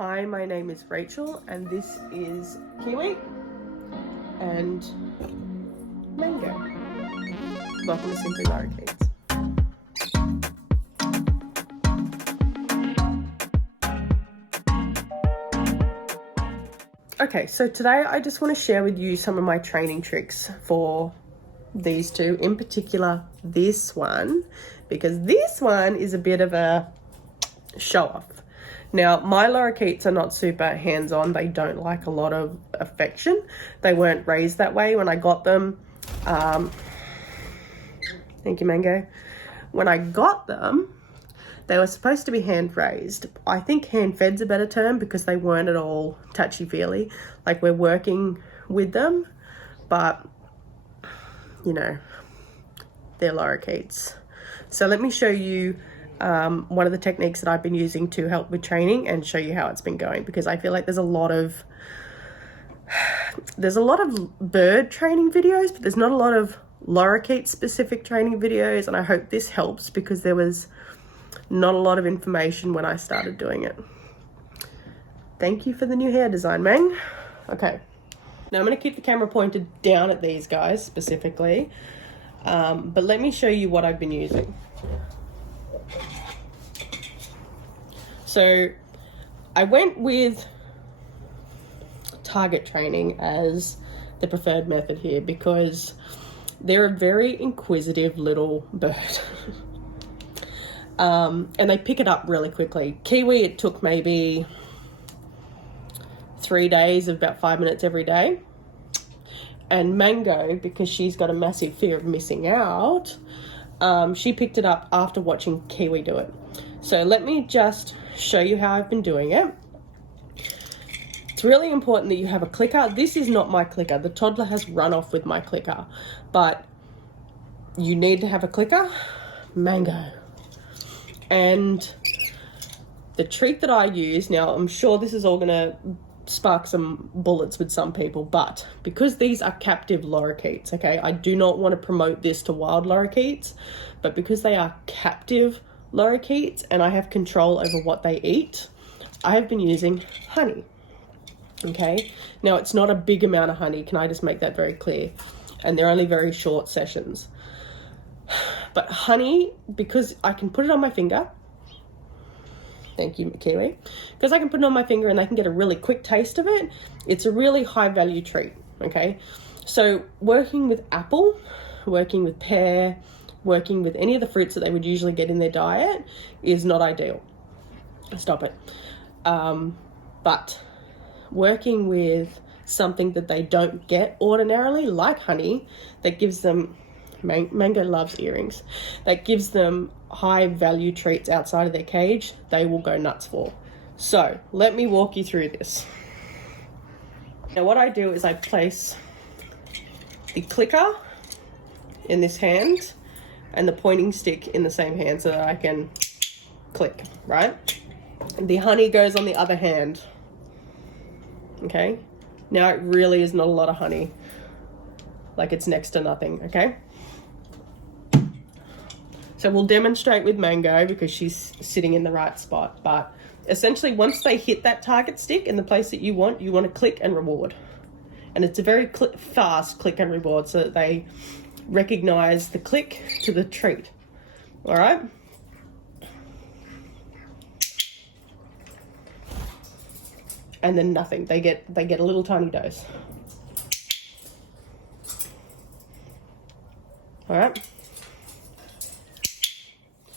Hi, my name is Rachel and this is Kiwi and Mango. Welcome to Simply Lorikeets. Okay, so today I just want to share with you some of my training tricks for these two, in particular this one, because this one is a bit of a show off. Now, my lorikeets are not super hands-on. They don't like a lot of affection. They weren't raised that way when I got them. Thank you, Mango. When I got them, they were supposed to be hand-raised. I think hand-fed's a better term because they weren't at all touchy-feely. Like, we're working with them, but, you know, they're lorikeets. So let me show you one of the techniques that I've been using to help with training and show you how it's been going, because I feel like there's a lot of bird training videos, but there's not a lot of lorikeet specific training videos, and I hope this helps because there was not a lot of information when I started doing it. Thank you for the new hair design, Mang. Okay, now I'm going to keep the camera pointed down at these guys specifically, but let me show you what I've been using. So I went with target training as the preferred method here because they're a very inquisitive little bird. And they pick it up really quickly. Kiwi, it took maybe 3 days of about 5 minutes every day. And Mango, because she's got a massive fear of missing out, she picked it up after watching Kiwi do it. So let me just show you how I've been doing it. It's really important that you have a clicker. This is not my clicker. The toddler has run off with my clicker, but you need to have a clicker. Mango. And the treat that I use, now I'm sure this is all gonna spark some bullets with some people, but because these are captive lorikeets, okay, I do not want to promote this to wild lorikeets, but because they are captive lorikeets and I have control over what they eat, I have been using honey. Okay, now it's not a big amount of honey, can I just make that very clear, and they're only very short sessions. But honey, because I can put it on my finger, thank you, Kiwi, because I can put it on my finger and I can get a really quick taste of it, it's a really high value treat. Okay, so working with apple, working with pear, working with any of the fruits that they would usually get in their diet is not ideal. Stop it. But working with something that they don't get ordinarily, like honey, that gives them, Mango loves earrings, that gives them high value treats outside of their cage, they will go nuts for. So let me walk you through this. Now what I do is I place the clicker in this hand and the pointing stick in the same hand so that I can click, right? The honey goes on the other hand. Okay, now it really is not a lot of honey, like it's next to nothing. Okay, so we'll demonstrate with Mango because she's sitting in the right spot, but essentially once they hit that target stick in the place that you want to click and reward, and it's a very fast click and reward so that they recognize the click to the treat. All right, and then nothing, they get a little tiny dose. All right,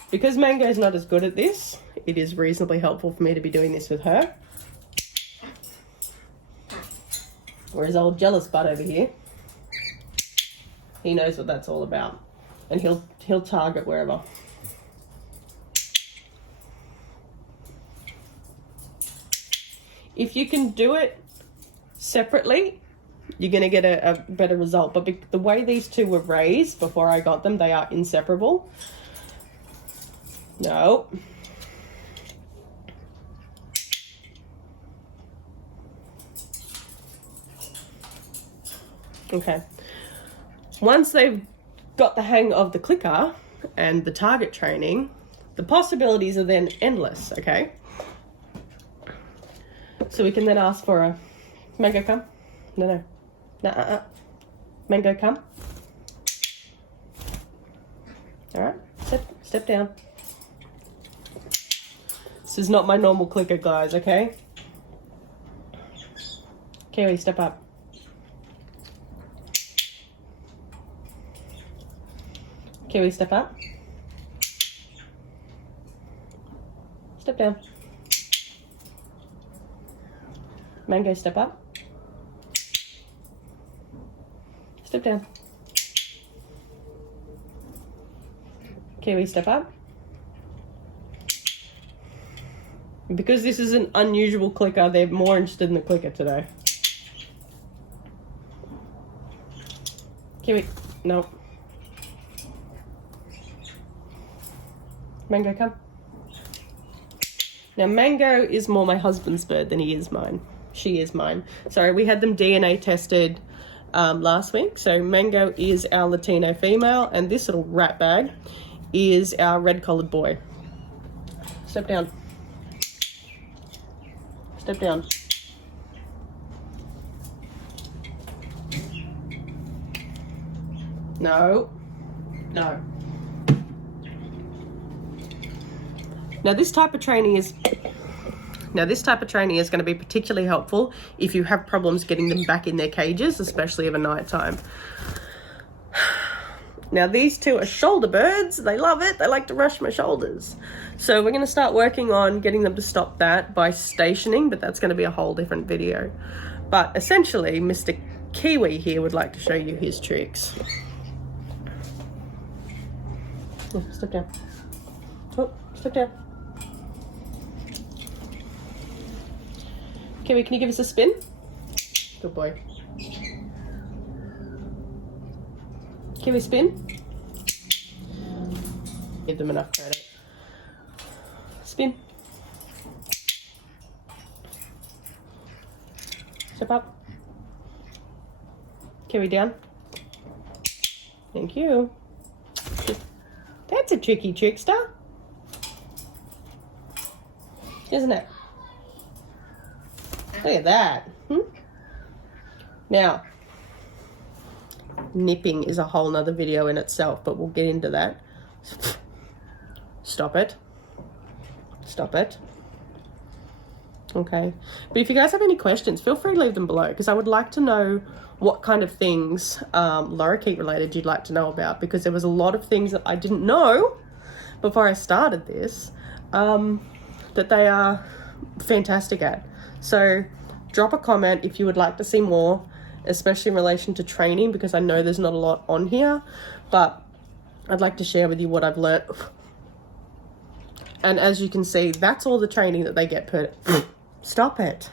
because Mango is not as good at this, it is reasonably helpful for me to be doing this with her, whereas old jealous butt over here, he knows what that's all about, and he'll target wherever. If you can do it separately, you're going to get a better result. But the way these two were raised before I got them, they are inseparable. No. Okay. Once they've got the hang of the clicker and the target training, the possibilities are then endless, okay? So we can then ask for a Mango, come. No. Mango, come. All right, step down. This is not my normal clicker, guys, okay? Kiwi, step up. Kiwi, step up. Step down. Mango, step up. Step down. Kiwi, step up. Because this is an unusual clicker, they're more interested in the clicker today. Kiwi, no. Mango, come. Now, Mango is more my husband's bird than he is mine. She is mine. Sorry, we had them DNA tested last week. So Mango is our Latino female, and this little rat bag is our red-collared boy. Step down. Step down. No. No. Now this type of training is going to be particularly helpful if you have problems getting them back in their cages, especially over night time. Now these two are shoulder birds. They love it. They like to rush my shoulders. So we're going to start working on getting them to stop that by stationing, but that's going to be a whole different video. But essentially, Mr. Kiwi here would like to show you his tricks. Oh, step down. Oh, step down. Kiwi, can you give us a spin? Good boy. Kiwi, spin. Give them enough credit. Spin. Step up. Kiwi, down. Thank you. That's a tricky trickster, isn't it? Look at that. Now, nipping is a whole nother video in itself, but we'll get into that. Stop it. Stop it. Okay. But if you guys have any questions, feel free to leave them below, because I would like to know what kind of things lorikeet related you'd like to know about, because there was a lot of things that I didn't know before I started this that they are fantastic at. So drop a comment if you would like to see more, especially in relation to training, because I know there's not a lot on here, but I'd like to share with you what I've learnt. And as you can see, that's all the training that they get per stop it.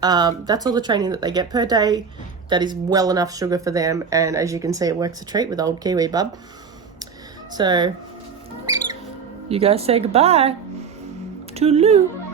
That's all the training that they get per day. That is well enough sugar for them, and as you can see, it works a treat with old Kiwi bub. So you guys say goodbye. Toodaloo.